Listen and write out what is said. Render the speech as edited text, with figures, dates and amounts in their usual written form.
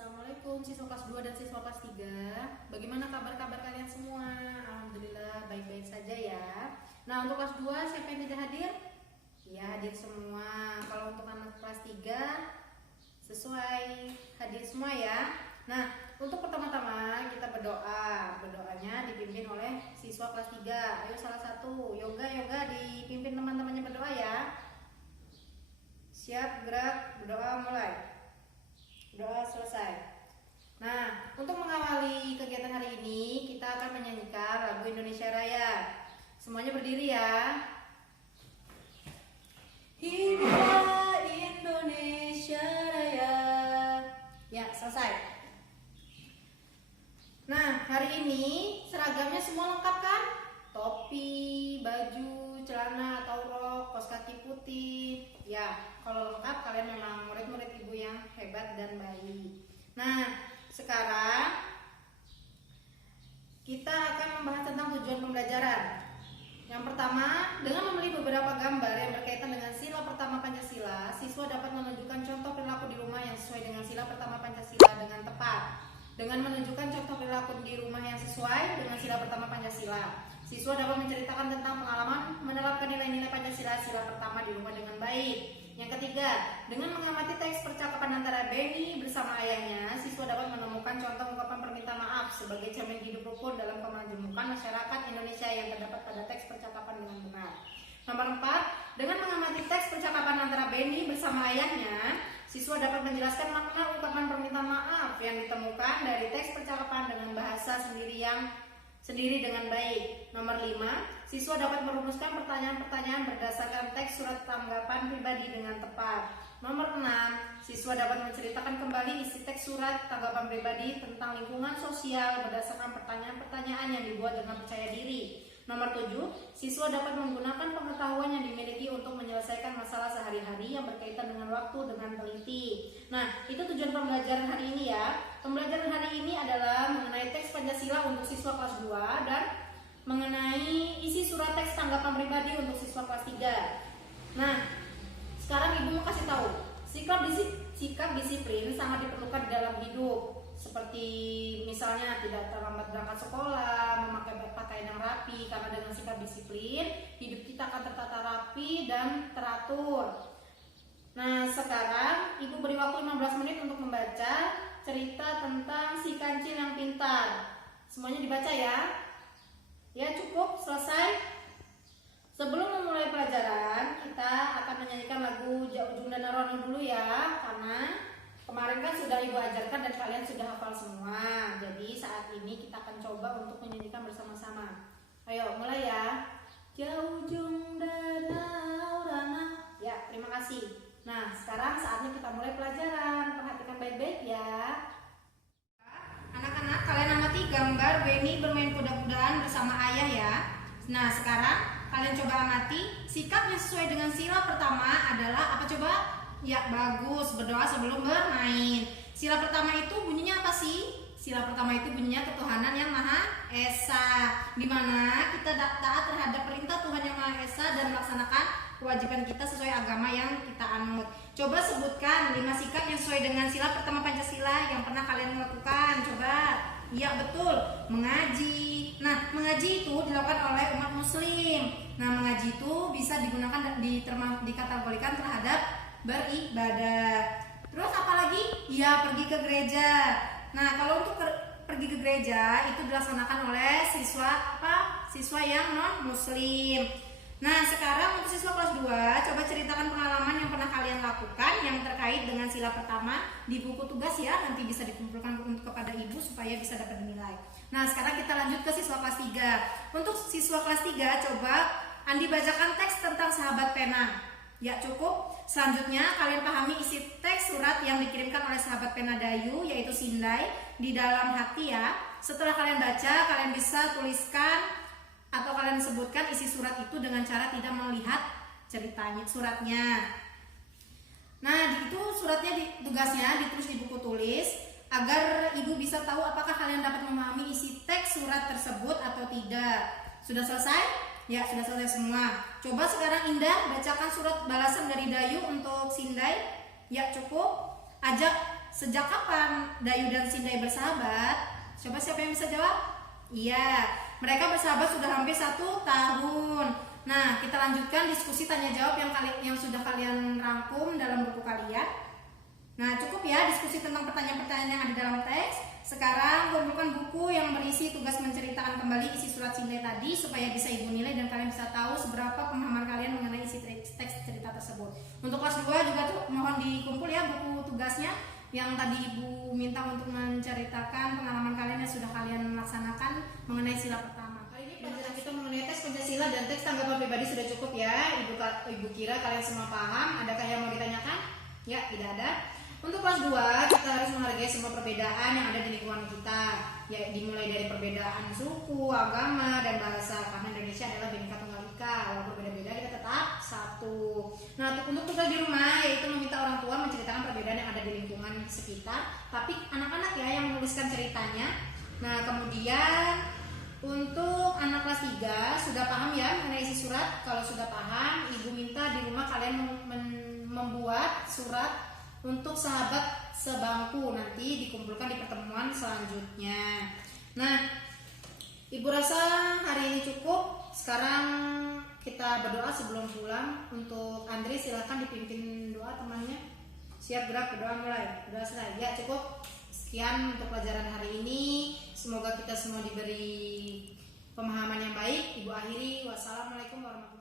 Assalamualaikum siswa kelas 2 dan siswa kelas 3. Bagaimana kabar-kabar kalian semua? Alhamdulillah baik-baik saja ya. Nah, untuk kelas 2 siapa yang tidak hadir? Ya, hadir semua. Kalau untuk anak kelas 3 sesuai hadir semua ya. Nah, untuk pertama-tama kita berdoa. Berdoanya dipimpin oleh siswa kelas 3. Ayo salah satu, yoga dipimpin teman-temannya berdoa ya. Siap, gerak, berdoa mulai. Doa selesai. Nah, untuk mengawali kegiatan hari ini, kita akan menyanyikan lagu Indonesia Raya. Semuanya berdiri ya. Hiduplah Indonesia Raya. Ya, selesai. Nah, hari ini seragamnya semua lengkap kan? Topi, baju, celana atau rok, kaos kaki putih. Ya, kalau lengkap kalian memang murid-murid ibu yang hebat dan baik. Nah, sekarang kita akan membahas tentang tujuan pembelajaran. Yang pertama, dengan memilih beberapa gambar yang berkaitan dengan sila pertama Pancasila, siswa dapat menunjukkan contoh perilaku di rumah yang sesuai dengan sila pertama Pancasila dengan tepat. Dengan menunjukkan contoh perilaku di rumah yang sesuai dengan sila pertama Pancasila, siswa dapat menceritakan tentang pengalaman menerapkan nilai-nilai Pancasila sila pertama di rumah dengan baik. Yang ketiga, dengan mengamati teks percakapan antara Benny bersama ayahnya, siswa dapat menemukan contoh ungkapan permintaan maaf sebagai cermin hidup rukun dalam kemajemukan masyarakat Indonesia yang terdapat pada teks percakapan dengan benar. Nomor 4, dengan mengamati teks percakapan antara Benny bersama ayahnya, siswa dapat menjelaskan makna ungkapan permintaan maaf yang ditemukan dari teks percakapan dengan bahasa sendiri dengan baik. Nomor 5, siswa dapat merumuskan pertanyaan-pertanyaan berdasarkan teks surat tanggapan pribadi dengan tepat. Nomor 6, siswa dapat menceritakan kembali isi teks surat tanggapan pribadi tentang lingkungan sosial berdasarkan pertanyaan-pertanyaan yang dibuat dengan percaya diri. Nomor 7, siswa dapat menggunakan pengetahuan yang dimiliki untuk menyelesaikan masalah sehari-hari yang berkaitan dengan waktu dengan teliti. Nah, itu tujuan pembelajaran hari ini ya. Pembelajaran hari ini adalah mengenai teks Pancasila untuk siswa kelas 2 dan mengenai isi surat teks tanggapan pribadi untuk siswa kelas 3. Nah, sekarang ibu mau kasih tahu, sikap disiplin sangat diperlukan di dalam hidup. Seperti misalnya tidak terlambat berangkat sekolah, memakai pakaian yang rapi, karena dengan sikap disiplin hidup kita akan tertata rapi dan teratur. Nah, sekarang ibu beri waktu 15 menit untuk membaca cerita tentang si kancil yang pintar. Semuanya dibaca ya. Ya, cukup, selesai. Sebelum memulai pelajaran, kita akan menyanyikan lagu Ujung dan Rono dulu ya, karena kemarin kan sudah ibu ajarkan dan kalian sudah hafal semua. Jadi saat ini kita akan coba untuk menyanyikan bersama-sama. Ayo mulai ya. Jauh ujung danau Rana. Ya, terima kasih. Nah, sekarang saatnya kita mulai pelajaran. Perhatikan baik-baik ya. Anak-anak, kalian amati gambar Benny bermain kuda-kudaan bersama ayah ya. Nah, sekarang kalian coba amati sikap yang sesuai dengan sila pertama adalah apa coba? Ya, bagus, berdoa sebelum bermain. Sila pertama itu bunyinya apa sih? Sila pertama itu bunyinya ketuhanan yang Maha Esa, di mana kita taat terhadap perintah Tuhan yang Maha Esa dan melaksanakan kewajiban kita sesuai agama yang kita anut. Coba sebutkan 5 sikap yang sesuai dengan sila pertama Pancasila yang pernah kalian lakukan. Coba. Iya, betul, mengaji. Nah, mengaji itu dilakukan oleh umat muslim. Nah, mengaji itu bisa digunakan dikategorikan terhadap beribadah. Terus apalagi? Ya, pergi ke gereja. Nah, kalau untuk pergi ke gereja itu dilaksanakan oleh siswa yang non muslim. Nah, sekarang untuk siswa kelas 2, coba ceritakan pengalaman yang pernah kalian lakukan yang terkait dengan sila pertama di buku tugas ya, nanti bisa dikumpulkan kepada ibu supaya bisa dapat nilai. Nah, sekarang kita lanjut ke siswa kelas 3. Untuk siswa kelas 3, coba Andi bacakan teks tentang sahabat pena. Ya, cukup. Selanjutnya kalian pahami isi teks surat yang dikirimkan oleh sahabat pena Dayu, yaitu Sindai, di dalam hati ya. Setelah kalian baca, kalian bisa tuliskan atau kalian sebutkan isi surat itu dengan cara tidak melihat suratnya. Nah, itu suratnya tugasnya ditulis di buku tulis agar ibu bisa tahu apakah kalian dapat memahami isi teks surat tersebut atau tidak. Sudah selesai? Ya, sudah selesai semua. Coba sekarang Indah bacakan surat balasan dari Dayu untuk Sindai. Ya, cukup. Ajak sejak kapan Dayu dan Sindai bersahabat? Coba siapa yang bisa jawab? Iya, mereka bersahabat sudah hampir 1 tahun. Nah, kita lanjutkan diskusi tanya jawab yang sudah kalian rangkum dalam buku kalian. Nah, cukup ya diskusi tentang pertanyaan-pertanyaan yang ada dalam teks. Sekarang kumpulkan buku yang berisi tugas menceritakan kembali isi surat Sindai tadi supaya bisa Ibu nilai dan kalian bisa tahu seberapa pemahaman kalian mengenai isi teks cerita tersebut. Untuk kelas 2 juga tuh mohon dikumpul ya buku tugasnya yang tadi Ibu minta untuk menceritakan pengalaman kalian yang sudah kalian laksanakan mengenai sila pertama. Hari ini pelajaran kita mengenai tes Pancasila dan teks tanggapan pribadi sudah cukup ya. Ibu kira kalian semua paham. Adakah yang mau ditanyakan? Ya, tidak ada. Untuk kelas 2, kita harus menghargai semua perbedaan yang ada di lingkungan kita, ya dimulai dari perbedaan suku, agama, dan bahasa. Karena Indonesia adalah Bhinneka Tunggal Ika, walaupun berbeda-beda kita tetap satu. Nah, untuk tugas di rumah yaitu meminta orang tua menceritakan perbedaan yang ada di lingkungan sekitar, tapi anak-anak ya yang menuliskan ceritanya. Nah, kemudian untuk anak kelas 3 sudah paham ya mengenai isi surat? Kalau sudah paham, Ibu minta di rumah kalian membuat surat untuk sahabat sebangku, nanti dikumpulkan di pertemuan selanjutnya. Nah, Ibu rasa hari ini cukup. Sekarang kita berdoa sebelum pulang. Untuk Andri silahkan dipimpin doa temannya. Siap, gerak, berdoa mulai. Sudah selesai? Ya, cukup. Sekian untuk pelajaran hari ini. Semoga kita semua diberi pemahaman yang baik. Ibu akhiri. Wassalamualaikum warahmatullahi wabarakatuh.